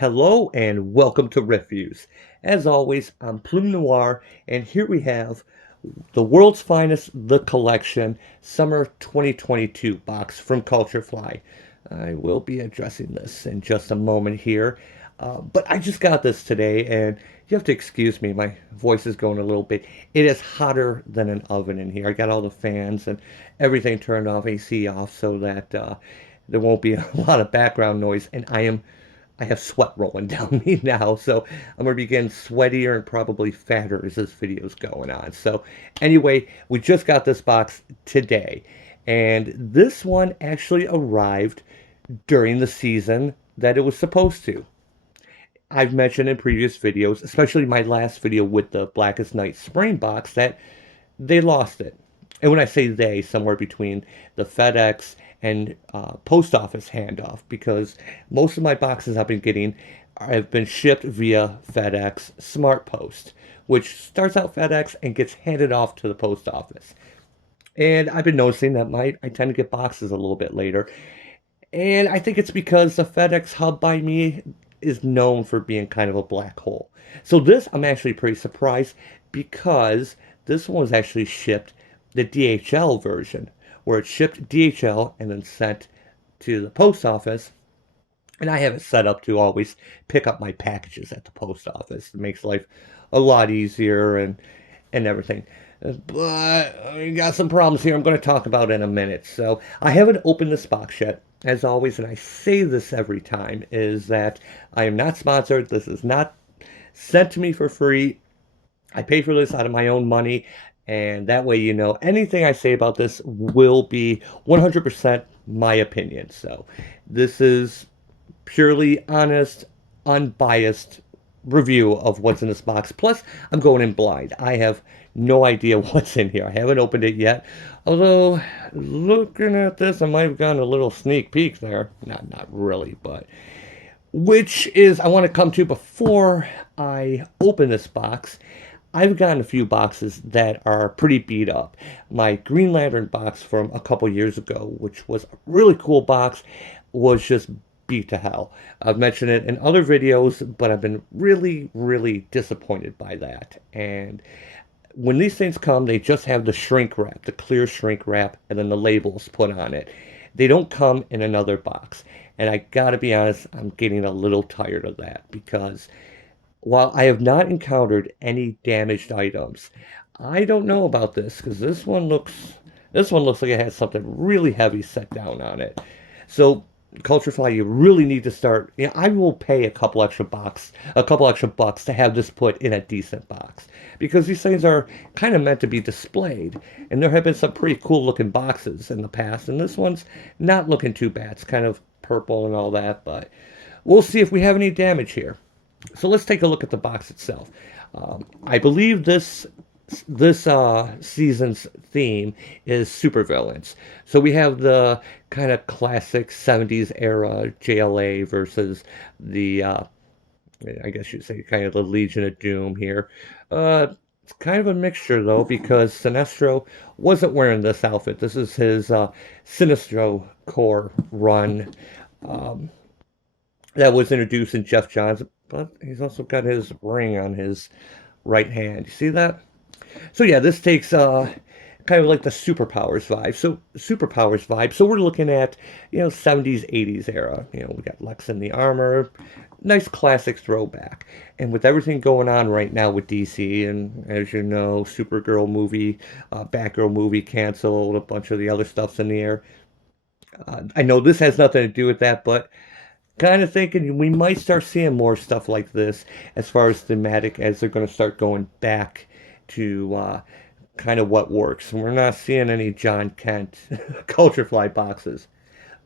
Hello and welcome to Reviews. As always, I'm Plume Noir, and here we have the world's finest, The Collection, Summer 2022 box from CultureFly. I will be addressing this in just a moment here, but I just got this today, and you have to excuse me, my voice is going a little bit. It is hotter than an oven in here. I got all the fans and everything turned off, AC off, so that there won't be a lot of background noise, and I have sweat rolling down me now, so I'm going to be getting sweatier and probably fatter as this video's going on. So anyway, we just got this box today, and this one actually arrived during the season that it was supposed to. I've mentioned in previous videos, especially my last video with the Blackest Night Spring box, that they lost it. And when I say they, somewhere between the FedEx and post office handoff, because most of my boxes I've been getting have been shipped via FedEx Smart Post, which starts out FedEx and gets handed off to the post office. And I've been noticing that I tend to get boxes a little bit later. And I think it's because the FedEx hub by me is known for being kind of a black hole. So this, I'm actually pretty surprised because this one was actually shipped the DHL version, where it's shipped DHL and then sent to the post office. And I have it set up to always pick up my packages at the post office. It makes life a lot easier and everything. But we got some problems here I'm going to talk about in a minute. So I haven't opened this box yet. As always, and I say this every time, is that I am not sponsored. This is not sent to me for free. I pay for this out of my own money. And that way, you know, anything I say about this will be 100% my opinion. So this is purely honest, unbiased review of what's in this box. Plus, I'm going in blind. I have no idea what's in here. I haven't opened it yet. Although, looking at this, I might have gotten a little sneak peek there. Not really, but... Which is, I want to come to before I open this box. I've gotten a few boxes that are pretty beat up. My Green Lantern box from a couple years ago, which was a really cool box, was just beat to hell. I've mentioned it in other videos, but I've been really, really disappointed by that. And when these things come, they just have the shrink wrap, the clear shrink wrap, and then the labels put on it. They don't come in another box. And I gotta be honest, I'm getting a little tired of that because while I have not encountered any damaged items, I don't know about this because this one looks like it has something really heavy set down on it. So CultureFly, you really need to start. You know, I will pay a couple extra bucks to have this put in a decent box because these things are kind of meant to be displayed, and there have been some pretty cool looking boxes in the past, and this one's not looking too bad. It's kind of purple and all that, but we'll see if we have any damage here. So let's take a look at the box itself. I believe this season's theme is supervillains. So we have the kind of classic 70s era JLA versus the, I guess you'd say kind of the Legion of Doom here. It's kind of a mixture though because Sinestro wasn't wearing this outfit. This is his Sinestro Corps run that was introduced in Jeff Johns, but he's also got his ring on his right hand. You see that? So yeah, this takes kind of like the superpowers vibe. So we're looking at, you know, 70s, 80s era. You know, we got Lex in the armor, nice classic throwback. And with everything going on right now with DC, and as you know, Supergirl movie, Batgirl movie canceled, a bunch of the other stuff's in the air. I know this has nothing to do with that, but kind of thinking we might start seeing more stuff like this as far as thematic as they're going to start going back to kind of what works. We're not seeing any John Kent CultureFly boxes.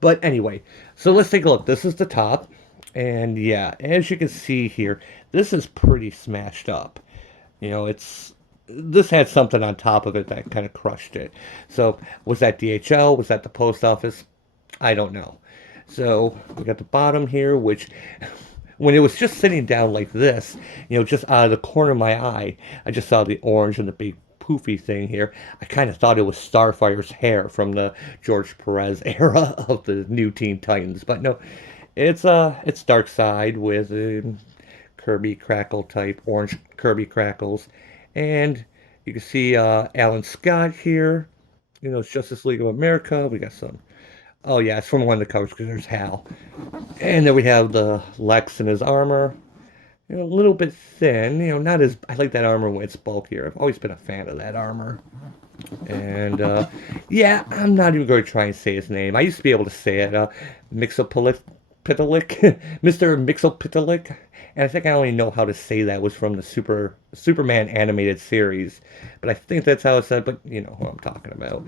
But anyway, so let's take a look. This is the top. And yeah, as you can see here, this is pretty smashed up. You know, this had something on top of it that kind of crushed it. So was that DHL? Was that the post office? I don't know. So we got the bottom here, which when it was just sitting down like this, you know, just out of the corner of my eye, I just saw the orange and the big poofy thing here. I kind of thought it was Starfire's hair from the George Perez era of the new Teen Titans. But no, It's Dark Side with Kirby Crackle type orange Kirby Crackles, and you can see Alan Scott here. You know, it's Justice League of America. We got some. Oh yeah, it's from one of the covers because there's Hal, and then we have the Lex in his armor. You know, a little bit thin. You know, not as I like that armor when it's bulkier. I've always been a fan of that armor. And yeah, I'm not even going to try and say his name. I used to be able to say it. Mixopitalik, Mr. Mixopitalik. And I think I only know how to say that was from the Superman animated series. But I think that's how it's said. But you know who I'm talking about.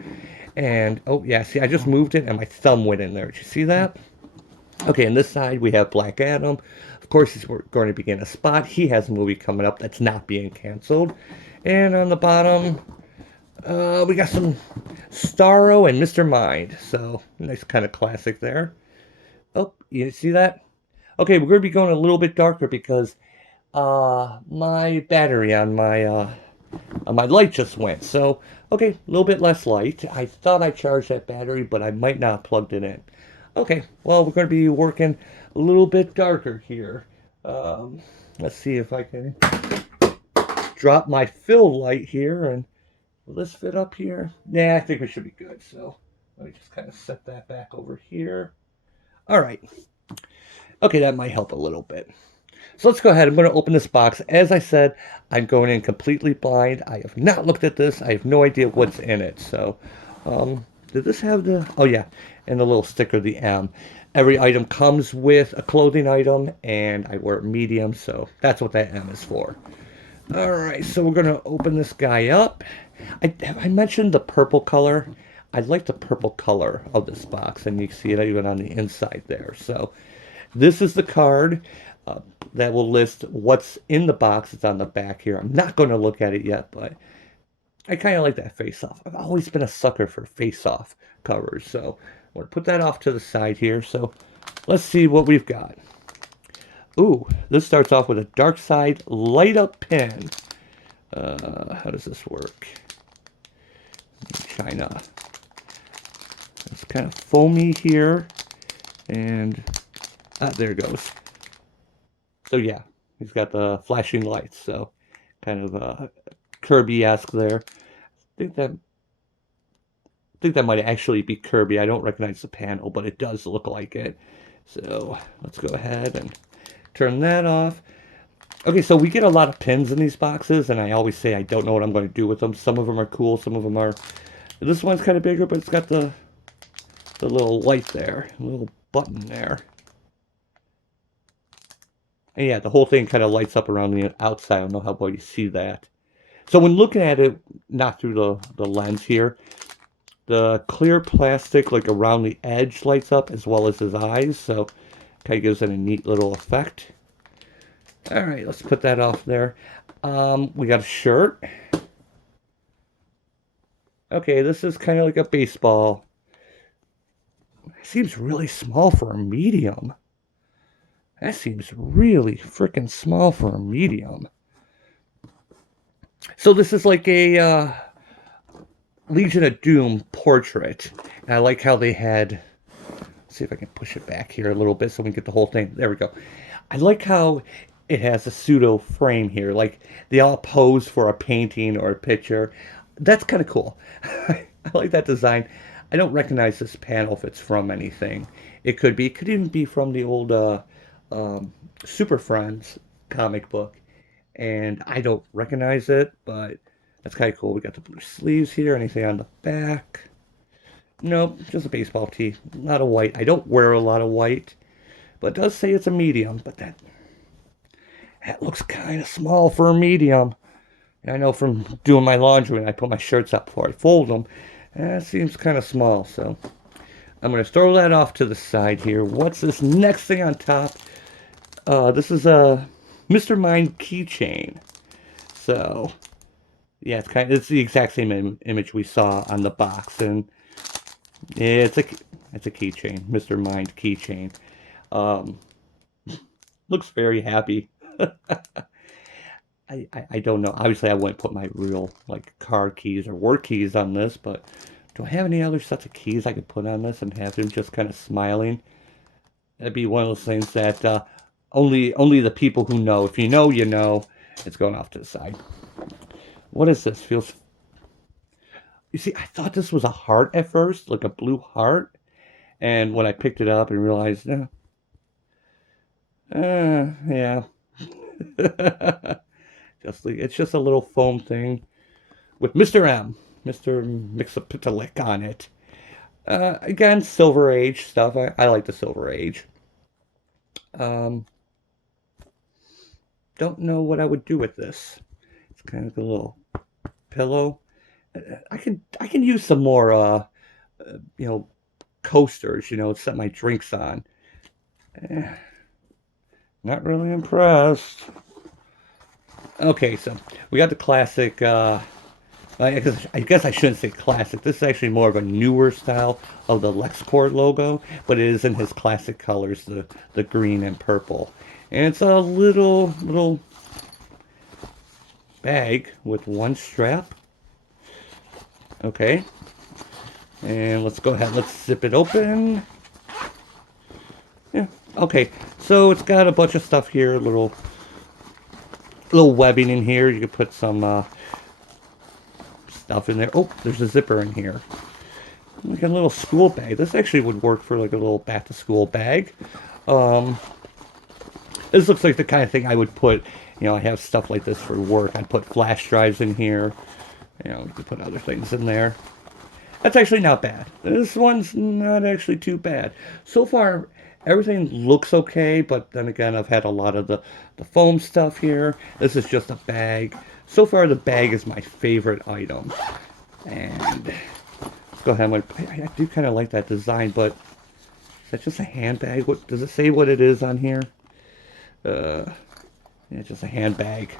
And oh yeah, see, I just moved it and my thumb went in there. Did you see that? Okay, on this side we have Black Adam. Of course, he's going to begin a spot. He has a movie coming up that's not being canceled. And on the bottom, we got some Starro and Mr. Mind. So, nice kind of classic there. Oh, you see that? Okay, we're going to be going a little bit darker because my battery on my light just went. So, okay, a little bit less light. I thought I charged that battery, but I might not have plugged it in. Okay, well, we're going to be working a little bit darker here. Let's see if I can drop my fill light here, and will this fit up here? Yeah, I think we should be good. So let me just kind of set that back over here. All right. Okay, that might help a little bit. So let's go ahead. I'm going to open this box. As I said, I'm going in completely blind. I have not looked at this. I have no idea what's in it. So, did this have the... Oh, yeah, and the little sticker, the M. Every item comes with a clothing item, and I wear medium, so that's what that M is for. All right, so we're going to open this guy up. I mentioned the purple color. I like the purple color of this box, and you can see it even on the inside there. So this is the card that will list what's in the box. It's on the back here. I'm not going to look at it yet, but I kind of like that face-off. I've always been a sucker for face-off covers, so I'm going to put that off to the side here. So let's see what we've got. Ooh, this starts off with a Dark Side light-up pen. How does this work? China. It's kind of foamy here, and there it goes. So yeah, he's got the flashing lights, so kind of Kirby-esque there. I think that might actually be Kirby. I don't recognize the panel, but it does look like it. So let's go ahead and turn that off. Okay, so we get a lot of pins in these boxes, and I always say I don't know what I'm going to do with them. Some of them are cool, some of them are... This one's kind of bigger, but it's got the little light there, a little button there. And yeah, the whole thing kind of lights up around the outside. I don't know how well you see that. So when looking at it, not through the lens here, the clear plastic, like around the edge, lights up as well as his eyes. So kind of gives it a neat little effect. All right, let's put that off there. We got a shirt. Okay, this is kind of like a baseball. It seems really small for a medium. That seems really freaking small for a medium. So this is like a Legion of Doom portrait. And I like how they had... Let's see if I can push it back here a little bit so we can get the whole thing. There we go. I like how it has a pseudo frame here. Like they all pose for a painting or a picture. That's kind of cool. I like that design. I don't recognize this panel if it's from anything. It could be. It could even be from the old Super Friends comic book. And I don't recognize it, but that's kind of cool. We got the blue sleeves here. Anything on the back? Nope, just a baseball tee. Not a white. I don't wear a lot of white. But it does say it's a medium. But that looks kind of small for a medium. I know from doing my laundry when I put my shirts up before I fold them, that seems kind of small. So I'm going to throw that off to the side here. What's this next thing on top? This is a Mr. Mind keychain. So yeah, it's the exact same image we saw on the box, and it's a keychain, Mr. Mind keychain. Looks very happy. I don't know. Obviously, I wouldn't put my real, like, car keys or work keys on this, but do I have any other sets of keys I could put on this and have him just kind of smiling? That'd be one of those things that only the people who know. If you know, you know. It's going off to the side. What is this? Feels. You see, I thought this was a heart at first, like a blue heart, and when I picked it up and realized, yeah, it's just a little foam thing with Mr. M, Mr. Mixapitalik on it. Again, Silver Age stuff. I like the Silver Age. Um, don't know what I would do with this. It's kind of a little pillow. I can use some more you know coasters. Set my drinks on. Eh, not really impressed. Okay, so we got the classic. I guess I shouldn't say classic. This is actually more of a newer style of the LexCorp logo, but it is in his classic colors, the green and purple. And it's a little bag with one strap. Okay, and let's go ahead. Let's zip it open. Yeah. Okay. So it's got a bunch of stuff here. Little webbing in here. You can put some stuff in there. Oh, there's a zipper in here. Like a little school bag. This actually would work for like a little back to school bag. Um, this looks like the kind of thing I would put. I have stuff like this for work. I'd put flash drives in here. You could put other things in there. That's actually not bad. This one's not actually too bad. So far, everything looks okay, but then again, I've had a lot of the foam stuff here. This is just a bag. So far, the bag is my favorite item. And let's go ahead. I do kind of like that design, but is that just a handbag? What does it say what it is on here? Yeah, just a handbag.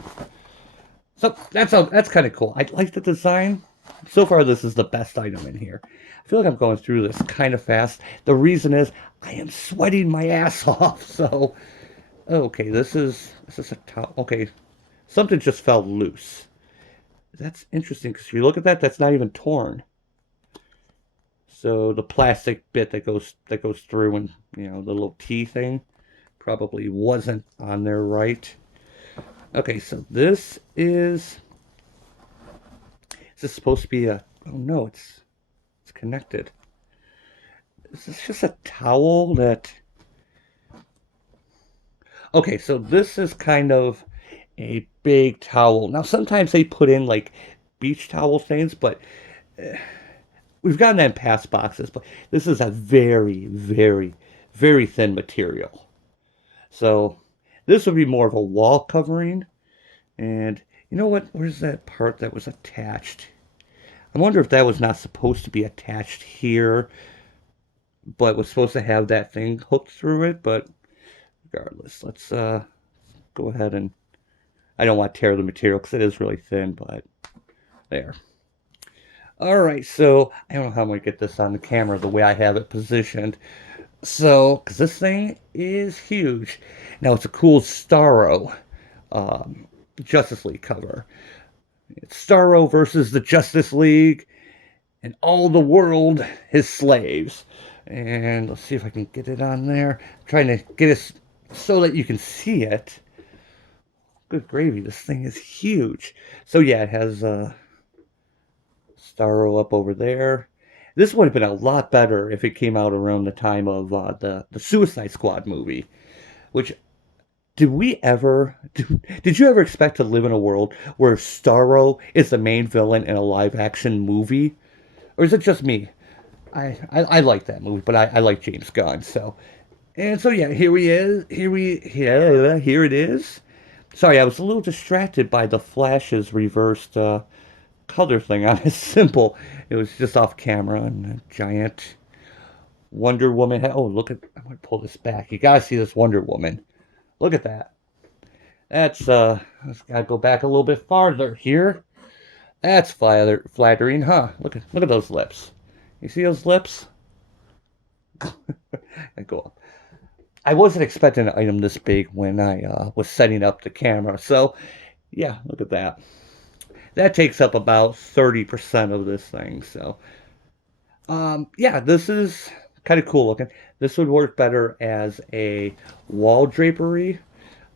So that's kind of cool. I like the design. So far, this is the best item in here. I feel like I'm going through this kind of fast. The reason is I am sweating my ass off. So, okay, this is a towel. Okay, something just fell loose. That's interesting because if you look at that, that's not even torn. So the plastic bit that goes through and the little T thing probably wasn't on there right. Okay, so this is. Is this supposed to be a... Oh no, it's connected. Is this just a towel that... Okay, so this is kind of a big towel. Now sometimes they put in like beach towel things, but we've gotten that in past boxes, but this is a very, very, very thin material. So this would be more of a wall covering. And you know what? Where's that part that was attached? I wonder if that was not supposed to be attached here, but was supposed to have that thing hooked through it. But regardless, let's go ahead and... I don't want to tear the material because it is really thin, but there. All right, so I don't know how I'm going to get this on the camera the way I have it positioned. So, because this thing is huge. Now, it's a cool Starro Justice League cover. It's Starro versus the Justice League and all the world his slaves. And let's see if I can get it on there. I'm trying to get it so that you can see it. Good gravy, this thing is huge. So yeah, it has Starro up over there. This would have been a lot better if it came out around the time of the Suicide Squad movie, which... Did you ever expect to live in a world where Starro is the main villain in a live action movie? Or is it just me? I like that movie, but I like James Gunn, so. And so yeah, here he is. Here it is. Sorry, I was a little distracted by the Flash's reversed color thing on his symbol. It was just off camera and a giant Wonder Woman. Oh, look at... I'm gonna pull this back. You gotta see this Wonder Woman. Look at that. Let's gotta go back a little bit farther here. That's flattering, huh? Look at those lips. You see those lips? I go up. I wasn't expecting an item this big when I was setting up the camera. So, yeah, look at that. That takes up about 30% of this thing. So, yeah, this is kind of cool looking. This would work better as a wall drapery.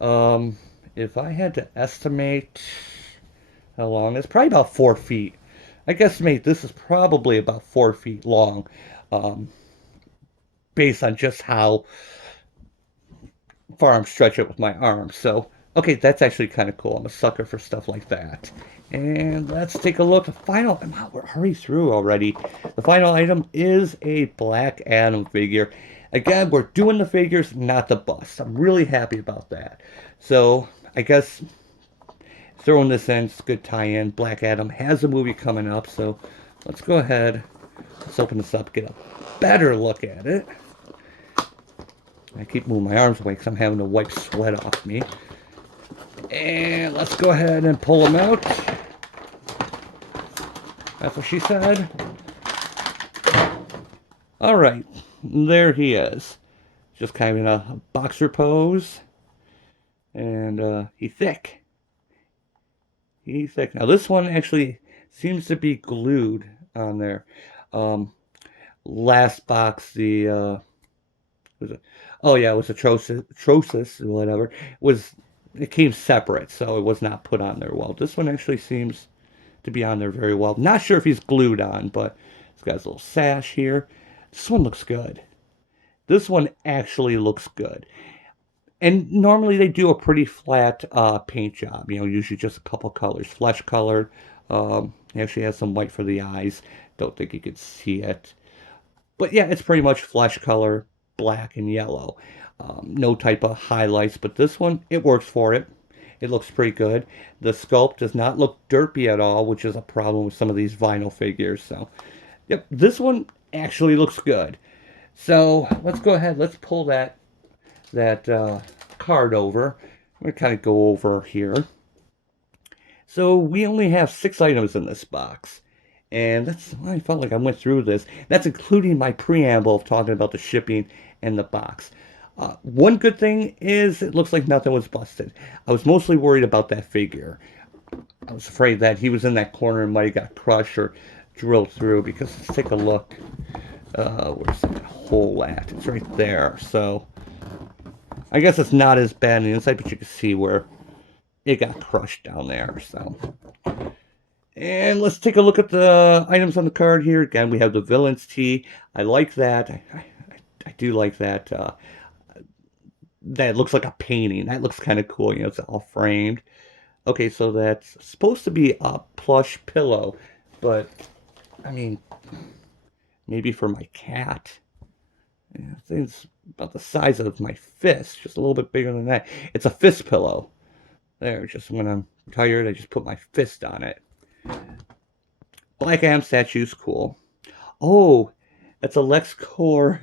If I had to estimate how long, it's probably about 4 feet. I guesstimate this is probably about 4 feet long, um, based on just how far I'm stretching it with my arm. So, okay, that's actually kind of cool. I'm a sucker for stuff like that. And let's take a look. The final, we're hurry through already. The final item is a Black Adam figure. Again, we're doing the figures, not the bust. I'm really happy about that. So, I guess throwing this in, it's a good tie-in. Black Adam has a movie coming up, so let's go ahead. Let's open this up, get a better look at it. I keep moving my arms away because I'm having to wipe sweat off me. And let's go ahead and pull them out. That's what she said. Alright, there he is. Just kind of in a boxer pose. And he's thick. He's thick. Now this one actually seems to be glued on there. Last box, the was it? Oh yeah, it was a trosis or whatever. It came separate, so it was not put on there well. This one actually seems to be on there very well. Not sure if he's glued on, but it's got his little sash here. This one looks good. This one actually looks good. And normally they do a pretty flat paint job. You know, usually just a couple colors, flesh colored. He actually has some white for the eyes. Don't think you could see it. But yeah, it's pretty much flesh color, black and yellow. No type of highlights, but this one, it works for it. It looks pretty good. The sculpt does not look derpy at all, which is a problem with some of these vinyl figures. So, yep, this one actually looks good. So let's go ahead. Let's pull that card over. I'm going to kind of go over here. So we only have 6 items in this box. And that's why I felt like I went through this. That's including my preamble of talking about the shipping and the box. One good thing is it looks like nothing was busted. I was mostly worried about that figure. I was afraid that he was in that corner and might have got crushed or drilled through, because let's take a look. Where's that hole at? It's right there. So I guess it's not as bad on the inside, but you can see where it got crushed down there. So, and let's take a look at the items on the card here. Again, we have the Villains tee. I like that. I do like that. That looks like a painting. That looks kind of cool. You know, it's all framed. Okay, so that's supposed to be a plush pillow, but I mean, maybe for my cat. Yeah, I think it's about the size of my fist, just a little bit bigger than that. It's a fist pillow. There, just when I'm tired, I just put my fist on it. Black Adam statue's cool. Oh, that's a LexCorp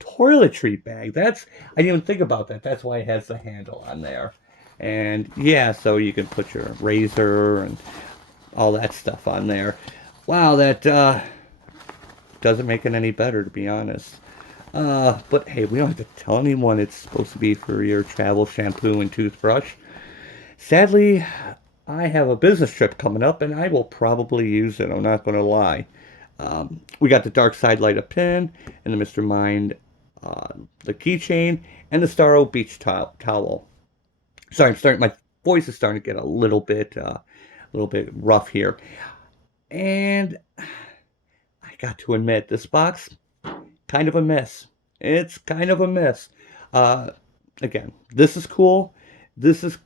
toiletry bag. I didn't even think about that. That's why it has the handle on there. And yeah, so you can put your razor and all that stuff on there. Wow, that doesn't make it any better, to be honest. But hey, we don't have to tell anyone it's supposed to be for your travel shampoo and toothbrush. Sadly, I have a business trip coming up, and I will probably use it. I'm not going to lie. We got the Dark Side Light Up pin, and the Mr. Mind, the keychain, and the Starro Beach towel. Sorry, my voice is starting to get a little bit rough here. And I got to admit, this box, kind of a miss. It's kind of a miss. Again, this is cool. This is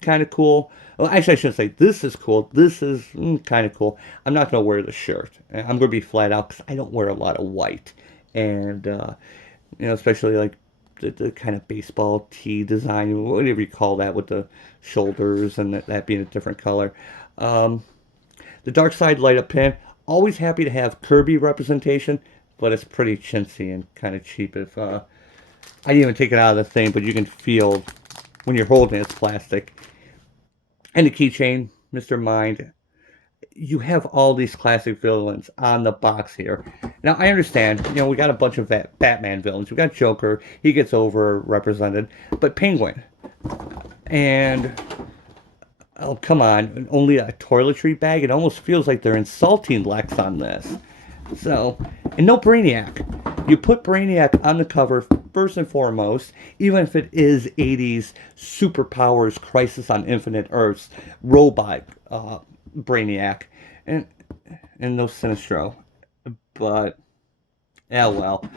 kind of cool. Well, actually, I shouldn't say this is cool. This is kind of cool. I'm not going to wear the shirt. I'm going to be flat out because I don't wear a lot of white. And, you know, especially like the kind of baseball tee design, whatever you call that, with the shoulders and that being a different color. The Dark Side Light Up pin. Always happy to have Kirby representation, but it's pretty chintzy and kind of cheap. If I didn't even take it out of the thing, but you can feel when you're holding it, it's plastic. And the keychain, Mr. Mind. You have all these classic villains on the box here. Now, I understand, you know, we got a bunch of Batman villains. We got Joker. He gets over-represented. But Penguin. And, oh, come on. Only a toiletry bag? It almost feels like they're insulting Lex on this. So, and no Brainiac. You put Brainiac on the cover first and foremost, even if it is 80s superpowers, Crisis on Infinite Earths, robot Brainiac, and no Sinestro. But, yeah, well,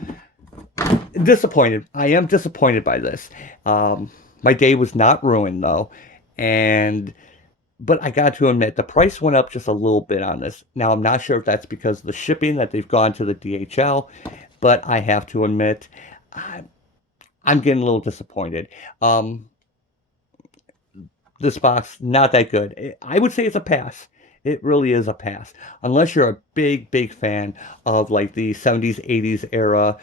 disappointed. I am disappointed by this. My day was not ruined though, and but I got to admit the price went up just a little bit on this. Now I'm not sure if that's because of the shipping that they've gone to the DHL, but I have to admit I'm getting a little disappointed. This box not that good. I would say it's a pass. It really is a pass. Unless you're a big fan of like the 70s, 80s era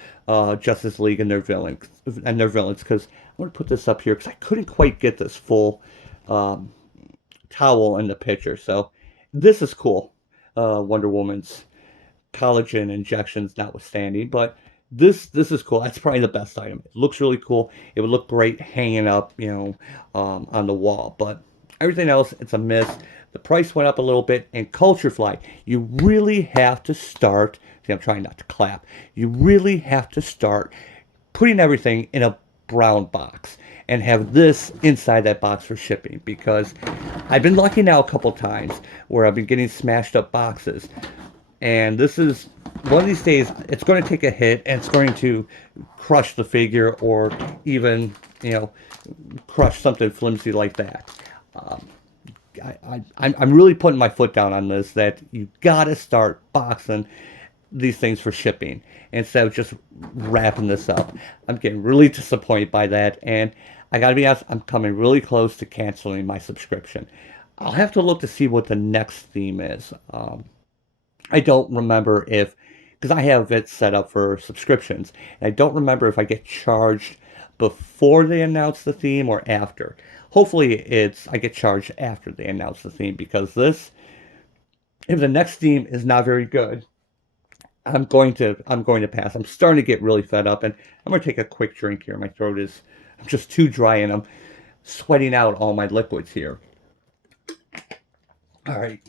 Justice League and their villains. Because I'm going to put this up here because I couldn't quite get this full towel in the picture. So this is cool. Wonder Woman's collagen injections notwithstanding. But this is cool. That's probably the best item. It looks really cool. It would look great hanging up, on the wall. But everything else, it's a miss. The price went up a little bit. And CultureFly, you really have to start. See, I'm trying not to clap. You really have to start putting everything in a brown box and have this inside that box for shipping, because I've been lucky now a couple times where I've been getting smashed up boxes. And this is one of these days, it's going to take a hit and it's going to crush the figure, or even, crush something flimsy like that. I'm really putting my foot down on this, that you got to start boxing these things for shipping instead of just wrapping this up. I'm getting really disappointed by that, and I gotta be honest, I'm coming really close to canceling my subscription. I'll have to look to see what the next theme is. I don't remember if, because I have it set up for subscriptions, and I don't remember if I get charged before they announce the theme or after. Hopefully I get charged after they announce the theme, because if the next theme is not very good, I'm going to pass. I'm starting to get really fed up, and I'm going to take a quick drink here. My throat is just too dry, and I'm sweating out all my liquids here. All right.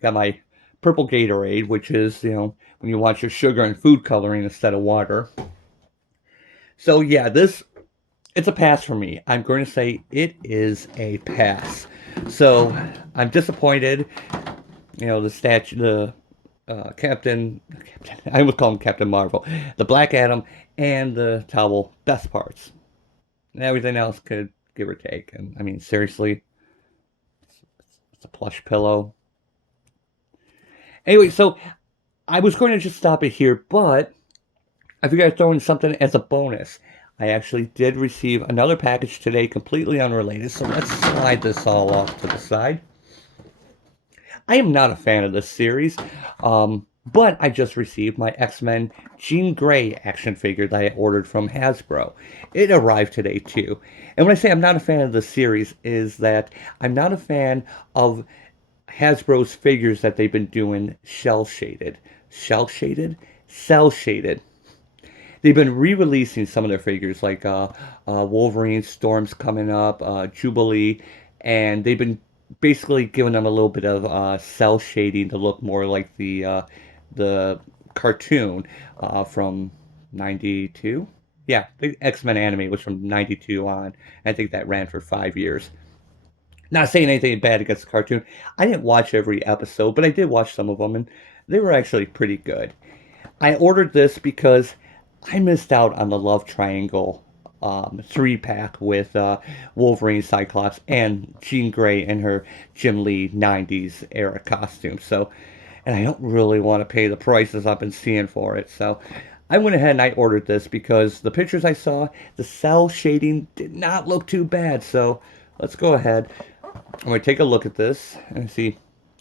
Got my purple Gatorade, which is, when you want your sugar and food coloring instead of water. So yeah, it's a pass for me. I'm going to say it is a pass. So I'm disappointed. Captain, I almost call him Captain Marvel, the Black Adam, and the towel, best parts. Everything else could give or take. And I mean, seriously, it's a plush pillow. Anyway, so I was going to just stop it here, but I figured I'd throw in something as a bonus. I actually did receive another package today, completely unrelated, so let's slide this all off to the side. I am not a fan of this series, but I just received my X-Men Jean Grey action figure that I ordered from Hasbro. It arrived today too. And when I say I'm not a fan of the series, is that I'm not a fan of Hasbro's figures that they've been doing cell-shaded. Cell-shaded? Cell-shaded. They've been re-releasing some of their figures, like Wolverine, Storm's coming up, Jubilee, and they've been basically giving them a little bit of cell shading to look more like the cartoon from '92. Yeah, the X-Men anime was from '92 on. I think that ran for 5 years. Not saying anything bad against the cartoon. I didn't watch every episode, but I did watch some of them, and they were actually pretty good. I ordered this because I missed out on the Love Triangle 3-pack with Wolverine, Cyclops, and Jean Grey in her Jim Lee 90s era costume. So, and I don't really want to pay the prices I've been seeing for it. So I went ahead and I ordered this because the pictures I saw, the cell shading did not look too bad. So let's go ahead. I'm going to take a look at this and see.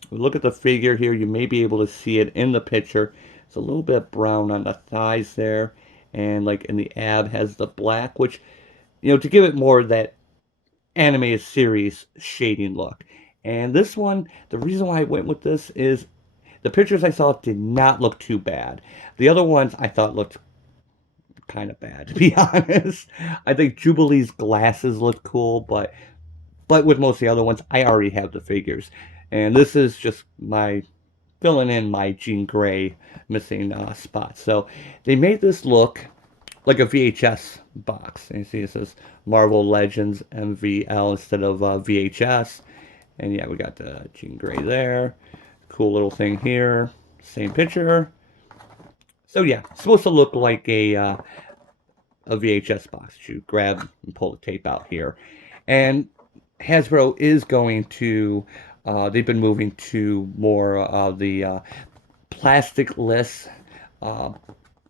Look at the figure here. You may be able to see it in the picture. It's a little bit brown on the thighs there. And like in the ab has the black, which, to give it more of that animated series shading look. And this one, the reason why I went with this is the pictures I saw did not look too bad. The other ones I thought looked kind of bad, to be honest. I think Jubilee's glasses look cool, but with most of the other ones, I already have the figures. And this is just my filling in my Jean Grey missing spot. So they made this look like a VHS box. And you see it says Marvel Legends MVL instead of VHS. And yeah, we got the Jean Grey there. Cool little thing here. Same picture. So yeah, it's supposed to look like a VHS box. You grab and pull the tape out here. And Hasbro is going to, they've been moving to more of the plastic-less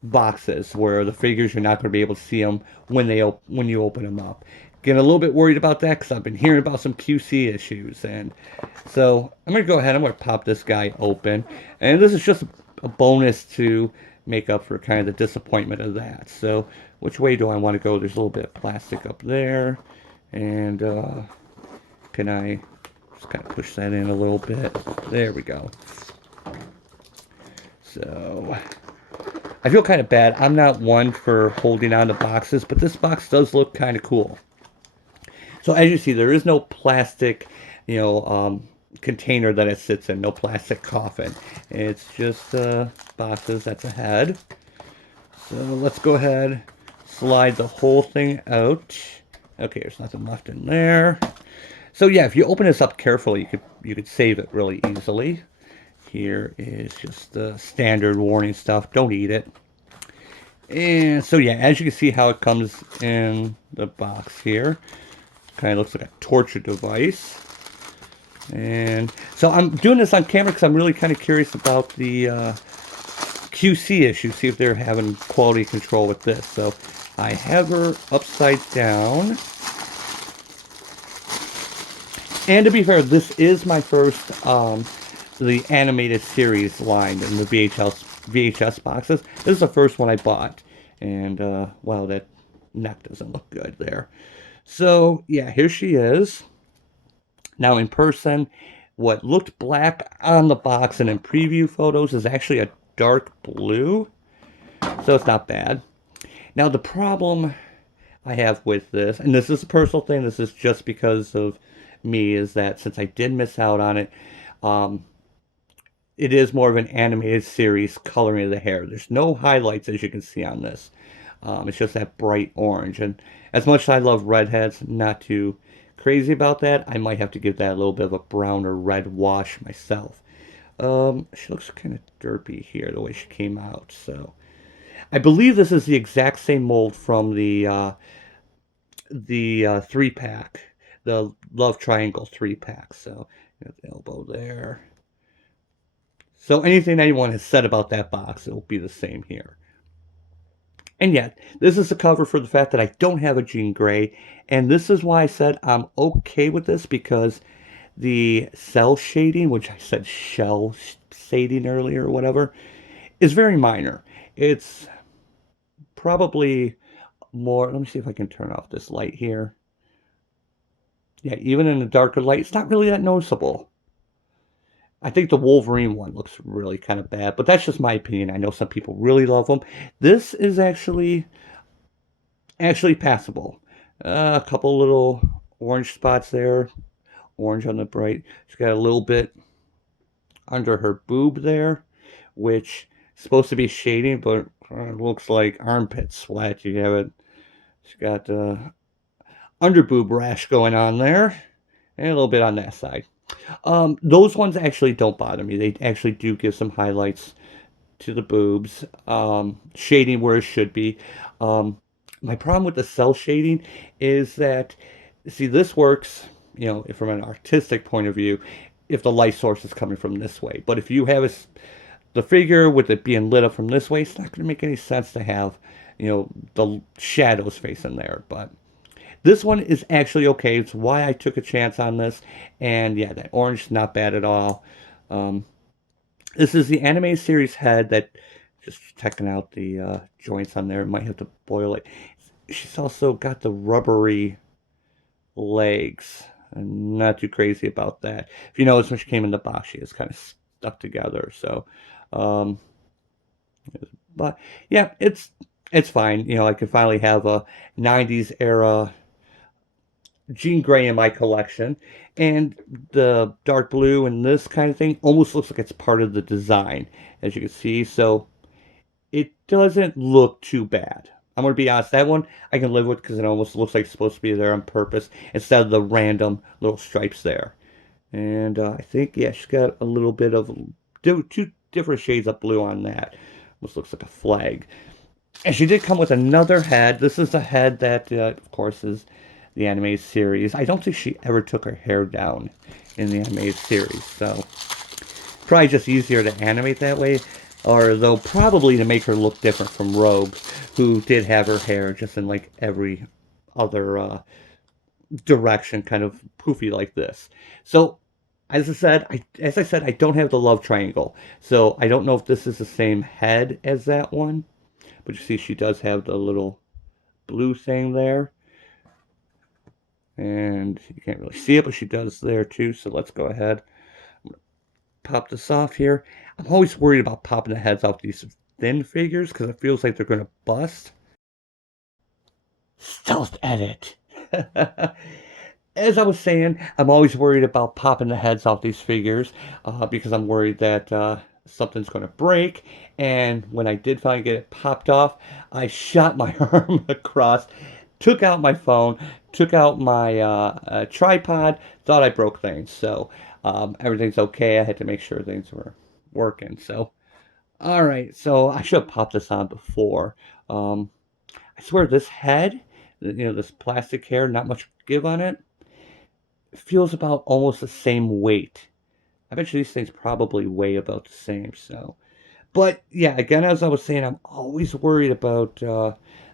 boxes where the figures, you're not going to be able to see them when you open them up. Getting a little bit worried about that because I've been hearing about some QC issues. And so I'm going to go ahead, I'm going to pop this guy open. And this is just a bonus to make up for kind of the disappointment of that. So which way do I want to go? There's a little bit of plastic up there. And can I just kind of push that in a little bit? There we go. So I feel kind of bad. I'm not one for holding on to boxes, but this box does look kind of cool. So as you see, there is no plastic, container that it sits in, no plastic coffin. It's just boxes. That's a head. So let's go ahead, slide the whole thing out. Okay, there's nothing left in there. So yeah, if you open this up carefully, you could save it really easily. Here is just the standard warning stuff. Don't eat it. And so yeah, as you can see how it comes in the box here. Kind of looks like a torture device. And so I'm doing this on camera because I'm really kind of curious about the QC issue. See if they're having quality control with this. So I have her upside down. And to be fair, this is my first the animated series line in the VHS boxes. This is the first one I bought. And wow, that neck doesn't look good there. So yeah, here she is. Now in person, what looked black on the box and in preview photos is actually a dark blue. So it's not bad. Now the problem I have with this, and this is a personal thing, this is just because of me, is that since I did miss out on it, it is more of an animated series coloring of the hair. There's no highlights, as you can see on this. It's just that bright orange. And as much as I love redheads, not too crazy about that. I might have to give that a little bit of a brown or red wash myself. She looks kind of derpy here, the way she came out. So I believe this is the exact same mold from the 3-pack, the Love Triangle 3-pack. So got the elbow there. So anything anyone has said about that box, it will be the same here. And yet, this is a cover for the fact that I don't have a Jean Grey, and this is why I said I'm okay with this, because the cell shading, which I said shell shading earlier or whatever, is very minor. It's probably more, let me see if I can turn off this light here. Yeah, even in the darker light, it's not really that noticeable. I think the Wolverine one looks really kind of bad, but that's just my opinion. I know some people really love them. This is actually passable. A couple little orange spots there. Orange on the bright. She's got a little bit under her boob there, which is supposed to be shading, but it looks like armpit sweat. You have it. She's got under boob rash going on there, and a little bit on that side. Those ones actually don't bother me. They actually do give some highlights to the boobs. Shading where it should be. My problem with the cell shading is that, see, this works, from an artistic point of view, if the light source is coming from this way. But if you have the figure with it being lit up from this way, it's not going to make any sense to have, the shadows facing there. But this one is actually okay. It's why I took a chance on this. And yeah, that orange is not bad at all. This is the anime series head that, just checking out the joints on there. Might have to boil it. She's also got the rubbery legs. I'm not too crazy about that. If you notice when she came in the box, she is kind of stuck together. So, but yeah, it's fine. I can finally have a 90s era Jean Grey in my collection, and the dark blue and this kind of thing almost looks like it's part of the design, as you can see. So it doesn't look too bad. I'm going to be honest, that one I can live with because it almost looks like it's supposed to be there on purpose instead of the random little stripes there. And I think, yeah, she's got a little bit of two different shades of blue on that. Almost looks like a flag. And she did come with another head. This is the head that, of course, is the animated series. I don't think she ever took her hair down in the animated series, so probably just easier to animate that way, or though probably to make her look different from Rogue, who did have her hair just in like every other direction, kind of poofy like this. So, as I said, I don't have the love triangle, so I don't know if this is the same head as that one. But you see, she does have the little blue thing there, and you can't really see it, but she does there too. So let's go ahead. Pop this off here. I'm always worried about popping the heads off these thin figures because it feels like they're going to bust. Stealth edit. As I was saying, I'm always worried about popping the heads off these figures because I'm worried that something's going to break. And when I did finally get it popped off, I shot my arm across, took out my phone, took out my tripod, thought I broke things. So everything's okay. I had to make sure things were working. So, all right. So I should have popped this on before. I swear this head, this plastic hair, not much give on it, feels about almost the same weight. I bet you these things probably weigh about the same. So, but yeah, again, as I was saying, I'm always worried about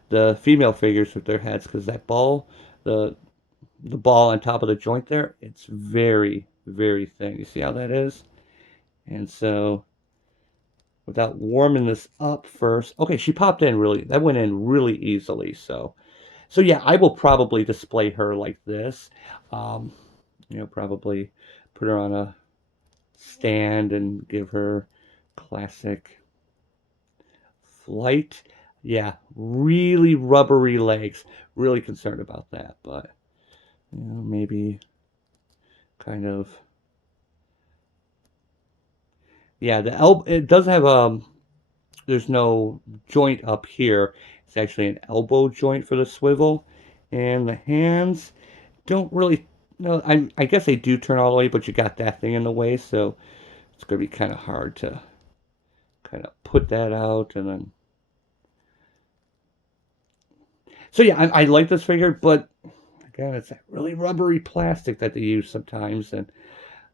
the female figures with their heads because that ball, the ball on top of the joint there, it's very, very thin. You see how that is? And so, without warming this up first, okay, she popped in really. That went in really easily. So yeah, I will probably display her like this. Probably put her on a stand and give her classic flight. Yeah, really rubbery legs. Really concerned about that, but maybe kind of. Yeah, the elbow. It does have there's no joint up here. It's actually an elbow joint for the swivel, and the hands don't really. No, I guess they do turn all the way, but you got that thing in the way, so it's going to be kind of hard to kind of put that out and then. So yeah, I like this figure, but again, it's that really rubbery plastic that they use sometimes, and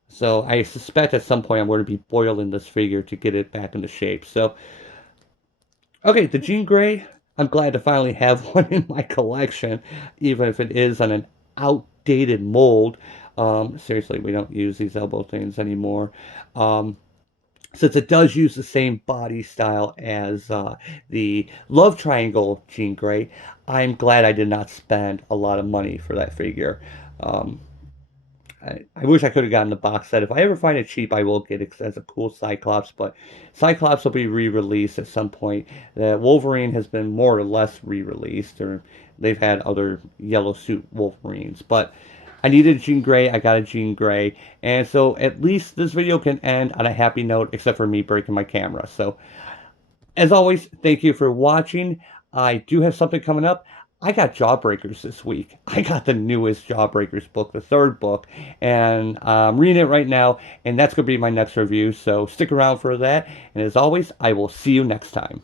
so I suspect at some point I'm going to be boiling this figure to get it back into shape. So, okay, the Jean Grey, I'm glad to finally have one in my collection, even if it is on an outdated mold. Seriously, we don't use these elbow things anymore. Since it does use the same body style as the Love Triangle Jean Grey, I'm glad I did not spend a lot of money for that figure. I wish I could have gotten the box set. If I ever find it cheap, I will get it as a cool Cyclops, but Cyclops will be re-released at some point. The Wolverine has been more or less re-released, or they've had other yellow suit Wolverines, but I needed Jean Grey, I got a Jean Grey, and so at least this video can end on a happy note, except for me breaking my camera. So, as always, thank you for watching. I do have something coming up. I got Jawbreakers this week. I got the newest Jawbreakers book, the third book, and I'm reading it right now, and that's going to be my next review, so stick around for that. And as always, I will see you next time.